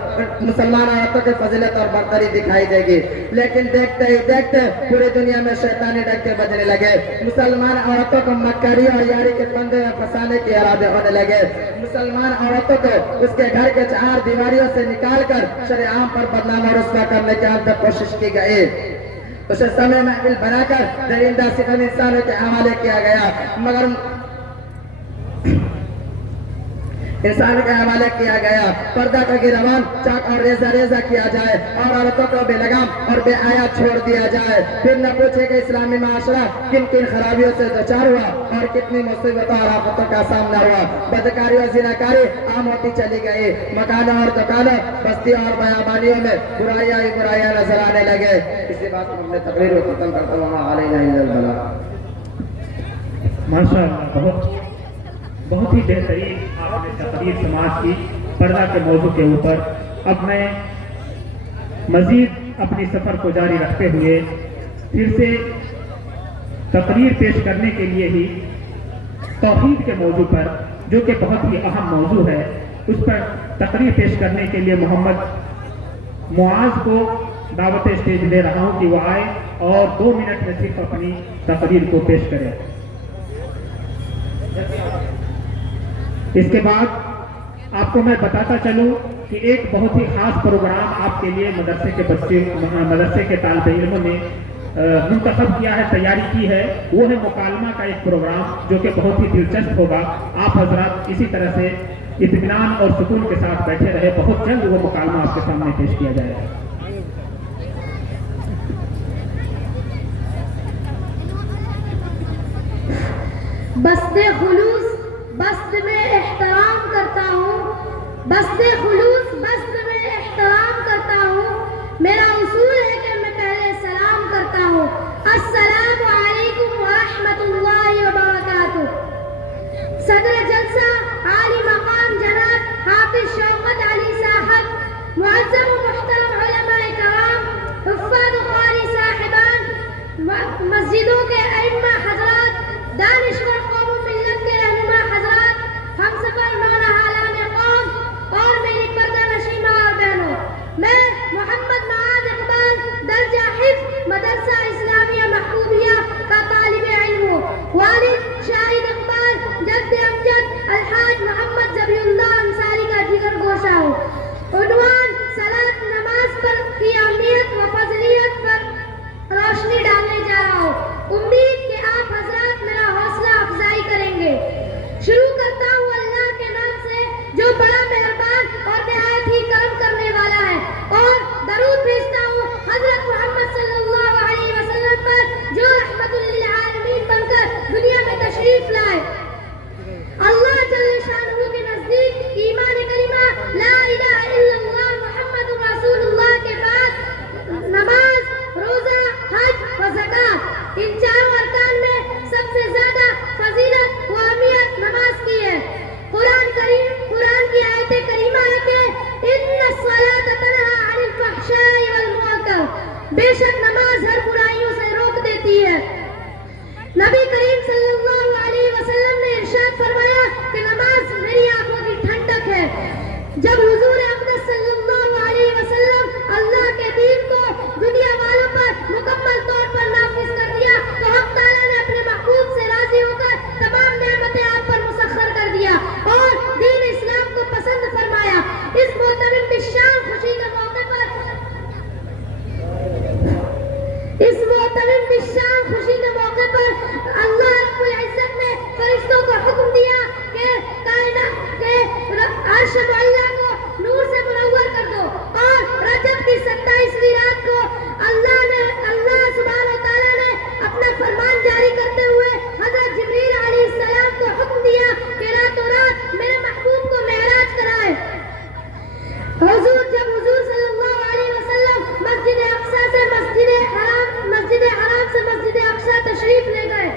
مسلمان عورتوں کی فضیلت اور برتری دکھائی دے گی، لیکن دیکھتے ہی دیکھتے پوری دنیا میں شیطانی ڈنکے بجنے لگے، مسلمان عورتوں کو مکاری اور یاری کے پندے میں پھنسانے کے ارادے ہونے لگے، مسلمان عورتوں کو اس کے گھر کے چار دیواریوں سے نکال کر شرع عام پر بدنام اور رسوا کرنے کی عام کوشش کی گئی، اسے سمے محفل بنا کر درندہ صفت انسانوں کے حوالے کیا گیا، مگر انسان کے حوالے کیا گیا۔ پردہ کا گروان چاک اور ریزہ ریزہ کیا جائے اور عورتوں کو بے لگام اور بے حیا چھوڑ دیا جائے، پھر نہ پوچھے کہ اسلامی معاشرہ کن کن خرابیوں سے دوچار ہوا اور کتنی مصیبتوں اور آفتوں کا سامنا ہوا۔ بدکاری اور زناکاری عام ہوتی چلی گئی، مکانوں اور دکانوں، بستیوں اور بیابانیوں میں برائیاں ہی برائیاں نظر آنے لگے۔ اسی بات کو اپنے تقریر کو ختم کرتا ہوں، علینا الا البلاغ۔ ماشاءاللہ، بہت ہی بہترین آپ نے تقریر سماعت کی پردہ کے موضوع کے اوپر۔ اب میں مزید اپنی سفر کو جاری رکھتے ہوئے پھر سے تقریر پیش کرنے کے لیے ہی توحید کے موضوع پر جو کہ بہت ہی اہم موضوع ہے اس پر تقریر پیش کرنے کے لیے محمد معاذ کو دعوت اسٹیج دے رہا ہوں کہ وہ آئے اور 2 منٹ میں صرف اپنی تقریر کو پیش کرے۔ اس کے بعد آپ کو میں بتاتا چلوں کہ ایک بہت ہی خاص پروگرام آپ کے لیے مدرسے کے طالب علموں نے منتخب کیا ہے، تیاری کی ہے، وہ ہے مکالمہ کا ایک پروگرام جو کہ بہت ہی دلچسپ ہوگا۔ آپ حضرات اسی طرح سے اطمینان اور سکون کے ساتھ بیٹھے رہے، بہت جلد وہ مکالمہ آپ کے سامنے پیش کیا جائے گا۔ بسط خلوص بسط میں احترام کرتا ہوں، بسط خلوص بسط میں احترام کرتا ہوں، میرا اصول ہے کہ میں پہلے سلام کرتا ہوں۔ السلام علیکم ورحمۃ اللہ وبرکاتہ۔ صدر جلسہ عالی مقام جناب حافظ شوکت علی صاحب، معزز و محترم علماء کرام، حفاظ قاری صاحبان، مسجدوں کے ائمہ حضرات، دانشور قوم و ملت کے رہنما حضرات، ہم سفر نونہالان قوم اور میری پردہ نشین ماں اور بہنوں، میں محمد معاذ اقبال درجہ حفظ مدرسہ اسلامیہ محبوبیہ کا طالب علم ہوں۔ والد شاہد اقبال جد امجد الحاج محمد ذبیح اللہ انصاری کا جگر گوشہ ہوں۔ عنوان صلاۃ نماز پر کی اہمیت و فضیلت پر روشنی ڈالنے جا رہا ہوں۔ امید کہ آپ حضرات میرا حوصلہ افزائی کریں گے۔ شروع کرتا ہوں اللہ کے نام سے جو بڑا مہربان اور نہایت ہی کرم کرنے والا ہے، اور درود بھیجتا ہوں حضرت محمد صلی اللہ علیہ وسلم پر جو رحمت للعالمین بن کر دنیا میں تشریف لائے۔ اللہ جل شانہ کے نزدیک ایمان کلمہ لا الہ الا اللہ محمد رسول اللہ کے بعد نماز، روزہ، حج و زکوٰۃ، ان چاروں ارکان میں سب سے زیادہ فضیلت و اہمیت نماز کی ہے۔ قرآن کی آیت کریمہ ہے کہ ان الصلاۃ تنہی عن الفحشاء والمنکر، بے شک نماز ہر برائیوں سے روک دیتی ہے۔ نبی کریم صلی اللہ علیہ وسلم نے ارشاد فرمایا کہ نماز میری آنکھوں کی ٹھنڈک ہے۔ جب حضور اقدس صلی اللہ علیہ وسلم اللہ کے دین کو دنیا والوں پر مکمل طور پر نافذ کر دیا تو حق تعالیٰ نے اپنے محبوب سے راضی ہو کر تمام نعمتیں آپ پر مسخر کر دیا اور دین اسلام کو پسند فرمایا۔ اس محترم بالشان خوشی کے موقع پر اللہ رب العزت نے فرشتوں کو حکم دیا کہ کائنات کے عرش معلیٰ کو نور سے منور کر دو، اور رجب کی 27ویں رات کو اللہ سبحانہ وتعالیٰ نے اپنا فرمان جاری کرتے ہوئے حضرت جبریل علیہ السلام کو حکم دیا کہ راتوں رات میرے محبوب کو معراج کرائے۔ جب حضور صلی اللہ علیہ وسلم مسجد اقصیٰ سے مسجد حرام سے مسجد اقصیٰ تشریف لے گئے،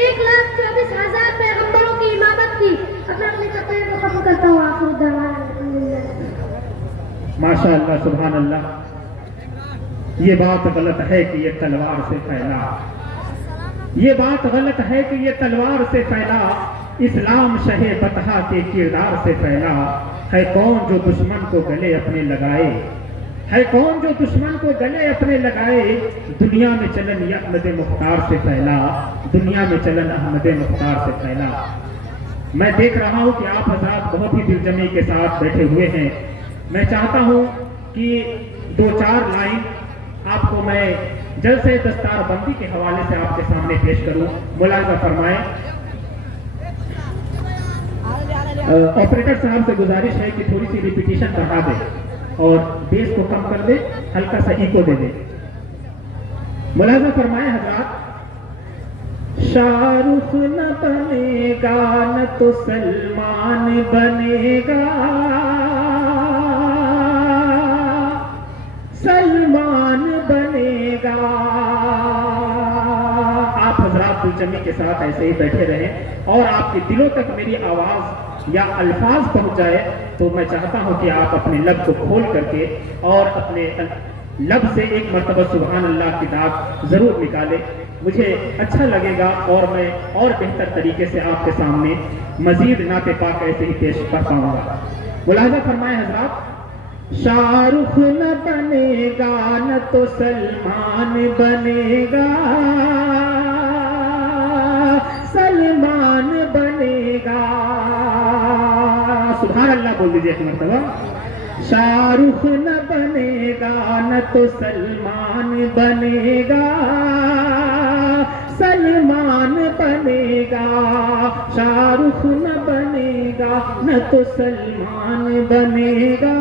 1,24,000 پیغمبروں کی امامت کی۔ اپنی تقریر کو ختم کرتا ہوں۔ آخر دعوانا ماشاء اللہ، سبحان اللہ۔ یہ بات غلط ہے کہ یہ تلوار سے پھیلا، یہ بات غلط ہے کہ یہ تلوار سے پھیلا، اسلام شہ بطحا کے کردار سے پھیلا۔ ہے کون جو دشمن کو گلے اپنے لگائے، ہے کون جو دشمن کو گلے اپنے لگائے، دنیا میں چلن یہ احمد مختار سے پھیلا، دنیا میں چلن احمد مختار سے پھیلا۔ میں دیکھ رہا ہوں کہ آپ حضرات بہت ہی دلجمی کے ساتھ بیٹھے ہوئے ہیں۔ میں چاہتا ہوں کہ 2-4 لائن آپ کو میں جلسے دستار بندی کے حوالے سے آپ کے سامنے پیش کروں، ملاحظہ فرمائیں۔ آپریٹر صاحب سے گزارش ہے کہ تھوڑی سی ریپیٹیشن بڑھا دیں اور بیس کو کم کر دیں، ہلکا سا ایکو دے دیں۔ ملاحظہ فرمائیں حضرات، شاہ رخ نہ بنے گا نہ تو سلمان بنے گا، سلمان بنے گا۔ آپ حضرات دلجمی کے ساتھ ایسے ہی بیٹھے رہیں اور آپ کے دلوں تک میری آواز یا الفاظ پہنچ جائے تو میں چاہتا ہوں کہ آپ اپنے لب کو کھول کر کے اور اپنے لب سے ایک مرتبہ سبحان اللہ کی داد ضرور نکالے، مجھے اچھا لگے گا اور میں اور بہتر طریقے سے آپ کے سامنے مزید نعت پاک ایسے ہی پیش کر پاؤں گا۔ ملاحظہ فرمائے حضرات، شاہ رخ نہ بنے گا نہ تو سلمان بنے گا، سلمان بنے گا، سبحان اللہ بول دیجیے ایک مرتبہ۔ شاہ رخ نہ بنے گا نہ تو سلمان بنے گا، سلمان بنے گا، شاہ رخ نہ بنے گا نہ تو سلمان بنے گا،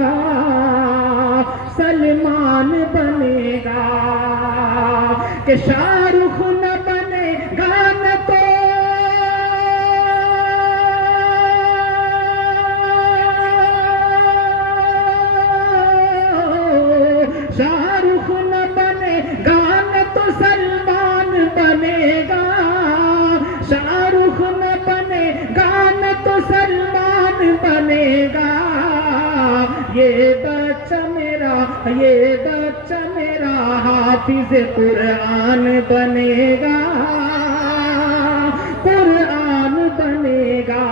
سلمان بنے گا، کہ شاہ رخ نہ بنے گا نہ تو شاہ رخ نہ بنے گا نہ تو سلمان بنے گا، شاہ رخ نہ بنے گا نہ تو سلمان بنے گا، یہ بچہ میرا حافظ قرآن بنے گا، قرآن بنے گا،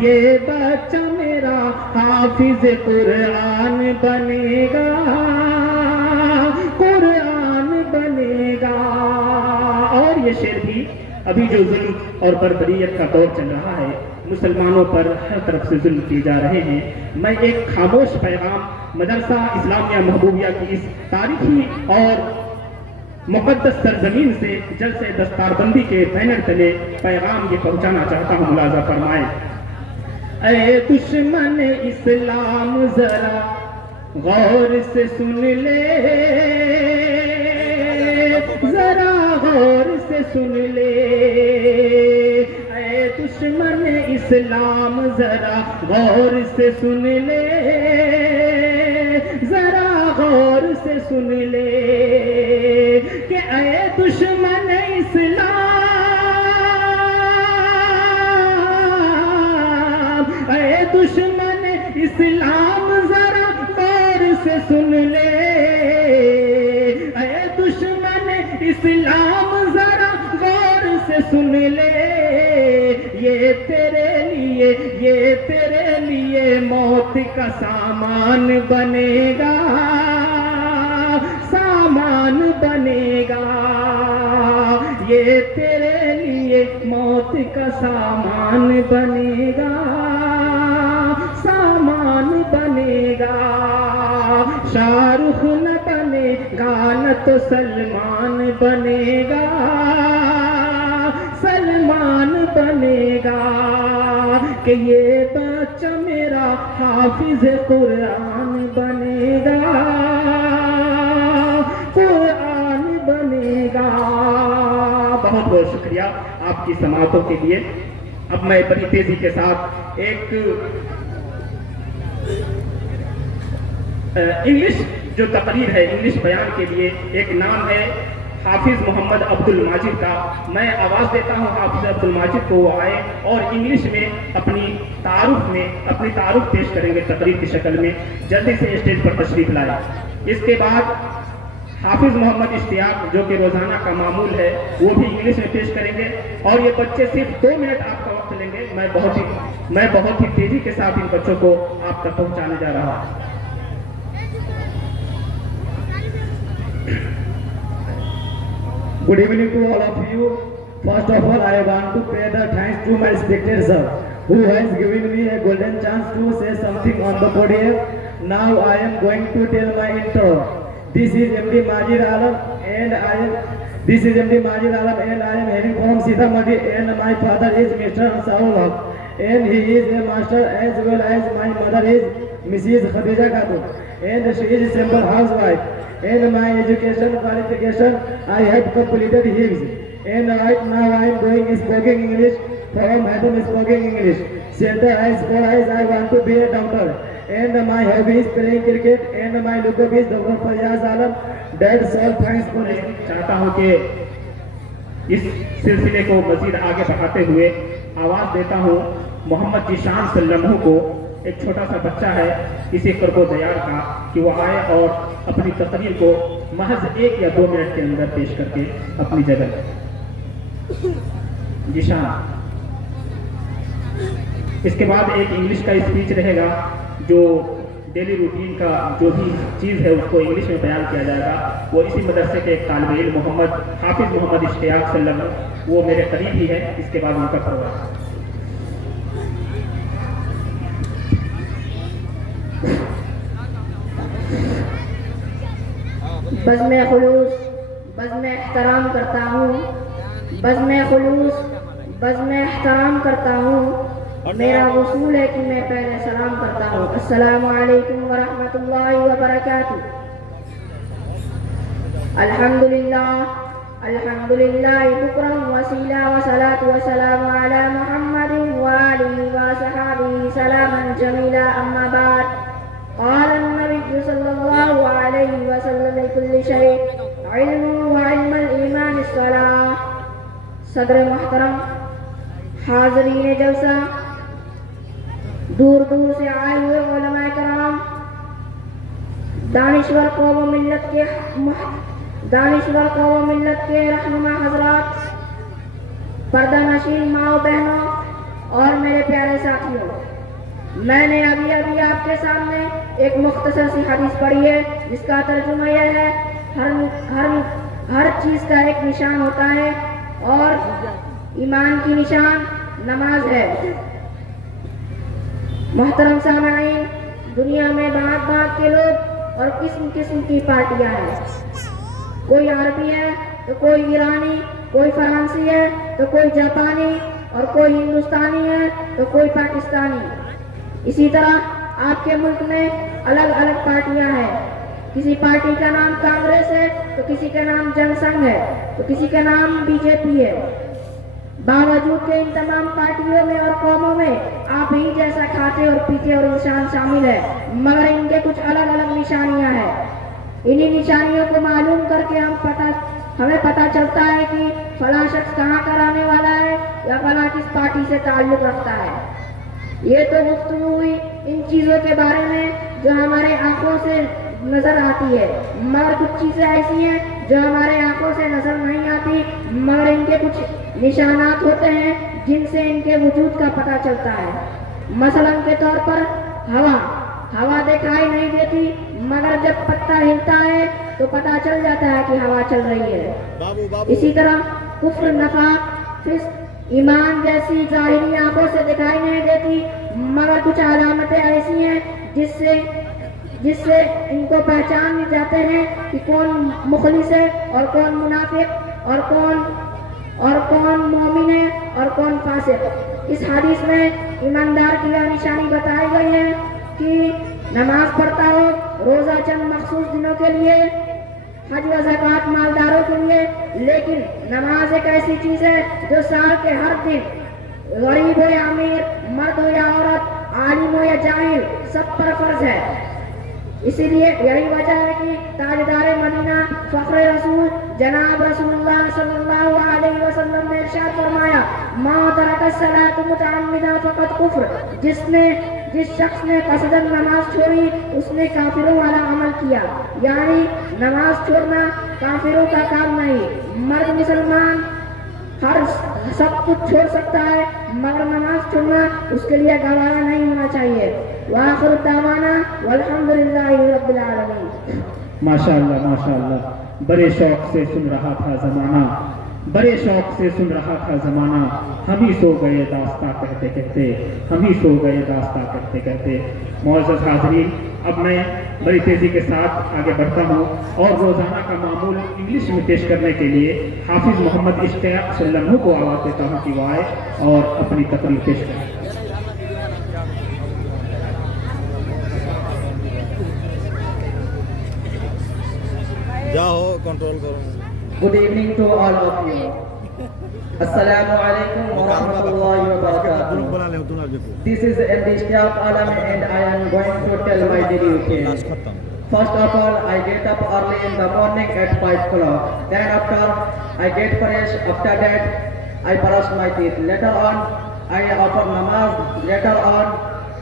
یہ بچہ میرا حافظ قرآن بنے گا، قرآن بنے گا۔ اور یہ شعر بھی ابھی جو ظلم اور بربریت کا دور چل رہا ہے، مسلمانوں پر ہر طرف سے ظلم کیے جا رہے ہیں، میں ایک خاموش پیغام مدرسہ اسلامیہ محبوبیہ کی اس تاریخی اور مقدس سرزمین سے جلسے دستار بندی کے بینر تلے پیغام یہ پہنچانا چاہتا ہوں، ملاحظہ فرمائیں۔ اے دشمن اسلام ذرا غور سے سن لے، ذرا غور سے سن لے، اے دشمن اسلام ذرا غور سے سن لے، ذرا غور سے سن لے، کہ اے دشمن اسلام، اے دشمن اسلام ذرا غور سے سن لے، اے دشمن اسلام ذرا غور سے سن لے، یہ تیرے لیے موت کا سامان بنے گا، سامان بنے گا، یہ تیرے لیے موت کا سامان بنے گا، سامان بنے گا، شاہ رخ نہ بنے گا نہ تو سلمان بنے گا، سلمان بنے گا، کہ یہ بچہ میرا حافظ قرآن بنے گا، قرآن بنے گا۔ بہت بہت شکریہ آپ کی سماعتوں کے لیے۔ اب میں بڑی تیزی کے ساتھ ایک انگلش جو تقریر ہے، انگلش بیان کے لیے ایک نام ہے حافظ محمد عبد الماجد کا، میں آواز دیتا ہوں حافظ عبد الماجد کو، وہ آئے اور انگلش میں اپنی تعارف پیش کریں گے تقریر کی شکل میں، جلدی سے اسٹیج پر تشریف لائے۔ اس کے بعد حافظ محمد اشتیاق جو کہ روزانہ کا معمول ہے، وہ بھی انگلش میں پیش کریں گے، اور یہ بچے صرف 2 منٹ آپ کا وقت لیں گے۔ میں بہت ہی تیزی کے ساتھ ان بچوں کو آپ تک پہنچانے جا رہا ہوں۔ Good evening to all of you. First of all, I want to pay the thanks to my spectator sir, who has given me a golden chance to say something on the podium. Now I am going to tell my intro. This is MD Majid Alam and I am hailing from Sitamarhi, and my father is Mr. Saul Haq, and he is a master, as well as my mother is Mrs. Khadija Khatun, and she is a simple housewife. And my education qualification, I have completed Higgs, and right now I am doing spoken English from Madam Spoken English Center. As far as I want to be a doctor, and my hobby is playing cricket, and my lookup is Dr. Fayaz Alam. That's all. Thanks for listening. چاہتا ہوں کہ اس سلسلے کو مزید آگے بڑھاتے ہوئے آواز دیتا ہوں محمد جیشان صلی اللہ علیہ وسلم کو، ایک چھوٹا سا بچہ ہے اسی قرب و دیار کا کہ وہ آئے اور اپنی تقریر کو محض 1 یا 2 منٹ کے اندر پیش کر کے اپنی جگہ جی شان. اس کے بعد ایک انگلش کا اسپیچ رہے گا جو ڈیلی روٹین کا جو بھی چیز ہے اس کو انگلش میں بیان کیا جائے گا. وہ اسی مدرسے کے ایک طالب علم حافظ محمد اشتیاق سلم، وہ میرے قریب ہی ہے. اس کے بعد ان کا پروگرام. بزم خلوص بزم احترام کرتا ہوں، بزم خلوص بزم احترام کرتا ہوں. میرا اصول ہے کہ میں پہلے سلام کرتا ہوں. السلام علیکم ورحمۃ اللہ وبرکاتہ. الحمدللہ بکرم وسیلہ وصلاۃ وسلام علی محمد وآلہ وصحبہ سلاما جمیلا. اما بعد، قال النبی صلی اللہ علیہ وسلم لکل شیء علم وعلم الایمان الصلاۃ. صدر محترم، حاضرین جلسہ، دور دور سے آئے ہوئے علماء کرام، دانشور قوم و ملت کے رہنما حضرات، پردہ نشین ماؤں بہنوں اور میرے پیارے ساتھیوں، میں نے ابھی آپ کے سامنے ایک مختصر سی حدیث پڑھی ہے جس کا ترجمہ یہ ہے: ہر چیز کا ایک نشان ہوتا ہے اور ایمان کی نشان نماز ہے. محترم سامعین، دنیا میں بات کے لوگ اور قسم کی پارٹیاں ہیں. کوئی عربی ہے تو کوئی ایرانی، کوئی فرانسی ہے تو کوئی جاپانی، اور کوئی ہندوستانی ہے تو کوئی پاکستانی. اسی طرح آپ کے ملک میں الگ الگ پارٹیاں ہیں. کسی پارٹی کا نام کانگریس ہے تو کسی کا نام جن سنگھ ہے تو کسی کا نام BJP ہے. باوجود کہ ان تمام پارٹیوں میں اور قوموں میں آپ ہی جیسا کھاتے اور پیتے اور انسان شامل ہے، مگر ان کے کچھ الگ الگ نشانیاں ہیں. انہی نشانیوں کو معلوم کر کے ہمیں پتہ چلتا ہے کہ فلاں شخص کہاں کا رہنے والا ہے یا فلاں کس پارٹی سے تعلق رکھتا ہے. یہ تو گفتگو ہوئی ان چیزوں کے بارے میں جو ہمارے آنکھوں سے نظر آتی ہے، مگر کچھ چیزیں ایسی ہیں جو ہمارے آنکھوں سے نظر نہیں آتی، مگر ان کے کچھ نشانات ہوتے ہیں جن سے ان کے وجود کا پتہ چلتا ہے. مثلا کے طور پر ہوا دکھائی نہیں دیتی، مگر جب پتا ہلتا ہے تو پتہ چل جاتا ہے کہ ہوا چل رہی ہے. اسی طرح کفر، نفاق، فسق، ایمان جیسی ظاہری آنکھوں سے دکھائی نہیں دیتی، مگر کچھ علامتیں ایسی ہیں جس سے ان کو پہچان جاتے ہیں کہ کون مخلص ہے اور کون منافق، اور کون مومن ہے اور کون فاسق. اس حدیث میں ایماندار کی یہ نشانی بتائی گئی ہے کہ نماز پڑھتا ہو روزہ چند مخصوص دنوں کے لیے، حج و زکوٰۃ مالداروں کے لیے، لیکن نماز ایک ایسی چیز ہے جو سال کے ہر دن غریب ہو یا امیر، مرد ہو یا عورت، عالم ہو یا جاہل، سب پر فرض ہے. اسی لیے یہی وجہ ہے کہ تاجدار مدینہ فخر رسول جناب رسول اللہ صلی اللہ علیہ وسلم نے ارشاد فرمایا: ما ترک الصلاۃ متعمدا فقد کفر. جس شخص نے قصداً نماز چھوڑی اس نے کافروں والا عمل کیا. یعنی نماز چھوڑنا کافروں کا کام نہیں. مرد مسلمان سب کچھ چھوڑ سکتا ہے، مگر نماز چھوڑنا اس کے لیے گوارا نہیں ہونا چاہیے. وآخر دعوانا والحمدللہ رب العالمین. ماشاءاللہ ماشاءاللہ، بڑے شوق سے سن رہا تھا زمانہ، بڑے شوق سے سن رہا تھا زمانہ. ہم ہی سو گئے داستاں کہتے کہتے، ہم ہی سو گئے داستاں کہتے کہتے. معزز حاضرین، اب میں بڑی تیزی کے ساتھ آگے بڑھتا ہوں اور روزانہ کا معمول انگلش میں پیش کرنے کے لیے حافظ محمد اشتیاق سلم کو آواز دیتا ہوں کہ وہ آئے اور اپنی تقریر پیش کریں. جاؤ کنٹرول کرو. Good evening to all of you. Assalamu alaikum wa rahmatullahi wa barakatuh. This is MD Ishtiaq Alam and I am going to tell my daily routine. First of all, I get up early in the morning at 5 o'clock. Then after, I get fresh. After that, I brush my teeth. Later on, I offer namaz. Later on,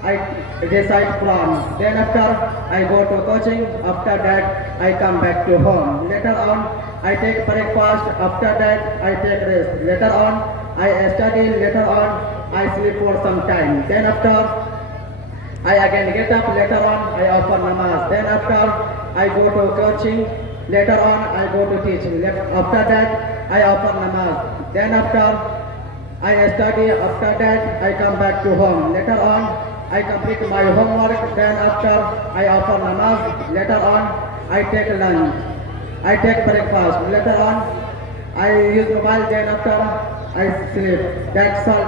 I recite Quran. Then after I go to coaching. After that I come back to home. Later on I take breakfast. After that I take rest. Later on I study. Later on I sleep for some time. Then after I again get up. Later on I offer namaz. Then after I go to coaching. Later on I go to teaching. After that I offer namaz. Then after I study. After that I come back to home. Later on I complete my homework. Then after I offer namaz. Later on I take lunch. I take breakfast. Later on I use mobile. Then after I sleep. That's all.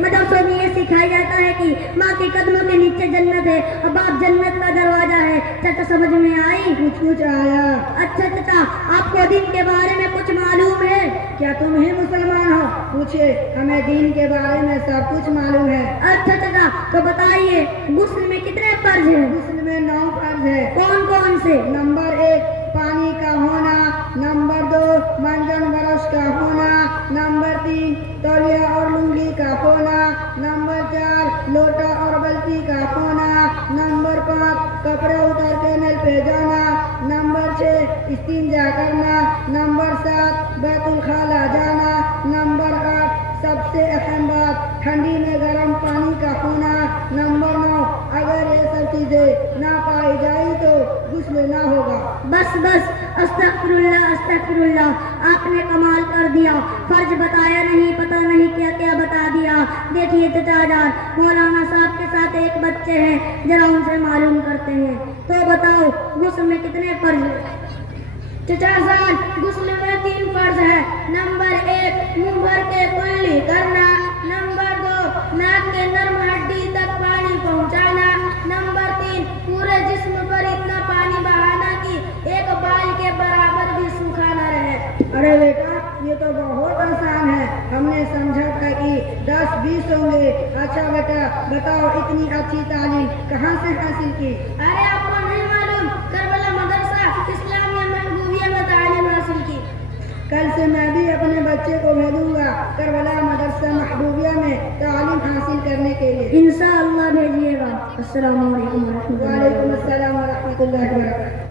مدرسوں میں یہ سکھایا جاتا ہے کہ ماں کے قدموں کے نیچے جنت ہے اور باپ جنت کا دروازہ ہے. چچا سمجھ میں آئی؟ کچھ آیا. اچھا چچا، آپ کو دین کے بارے میں کچھ معلوم ہے؟ کیا تم ہی مسلمان ہو؟ پوچھے، ہمیں دین کے بارے میں سب کچھ معلوم ہے. اچھا چچا، تو بتائیے غسل میں کتنے فرض ہیں؟ غسل میں 9 فرض ہے. کون کون سے؟ نمبر 1 پانی کا ہونا، نمبر 2 منجن برش کا ہونا، نمبر 3 تولیہ اور لنگی کا ہونا، نمبر 4 لوٹا اور بلتی کا ہونا، نمبر 5 کپڑے اتار کے نل پہ جانا، نمبر 6 استنجا کرنا، نمبر 7 بیت الخلا جانا، نمبر 8 سب سے اہم بات ٹھنڈی میں گرم پانی کا ہونا، نمبر 9 اگر یہ سب چیزیں نہ پائی جائیں تو غسل نہ ہوگا. بس استغفر اللہ، آپ نے کمال کر دیا. فرض بتایا نہیں، پتہ نہیں کیا کیا بتا دیا. دیکھیے چچا جان، مولانا صاحب کے ساتھ ایک بچے ہیں، ذرا ان سے معلوم کرتے ہیں. تو بتاؤ غسل میں کتنے فرض ہیں؟ چچا جان، غسل میں 3 فرض ہے. نمبر 1 منہ بھر کے کلی کرنا، نمبر 2 ناک کے نرم ہڈی تک پانی پہنچانا، نمبر 3 پورے جسم پر اتنا پانی بہانا کہ ایک بال کے برابر بھی سوکھا نہ رہے. ارے بیٹا، یہ تو بہت آسان ہے. ہم نے سمجھا تھا کہ 10-20 ہوں گے. اچھا بیٹا بتاؤ، اتنی اچھی تعلیم کہاں سے حاصل کی؟ ارے آپ کو نہیں معلوم، کربلا مدرسہ اسلامیہ محبوبیہ میں تعلیم حاصل کی. کل سے میں بھی اپنے بچے کو بھیجوں گا کربلا مدرسہ محبوبیہ میں تعلیم حاصل کرنے کے لیے. انشاءاللہ بھیجیے گا. السلام علیکم ورحمۃ اللہ. وعلیکم السلام ورحمۃ اللہ وبرکاتہ.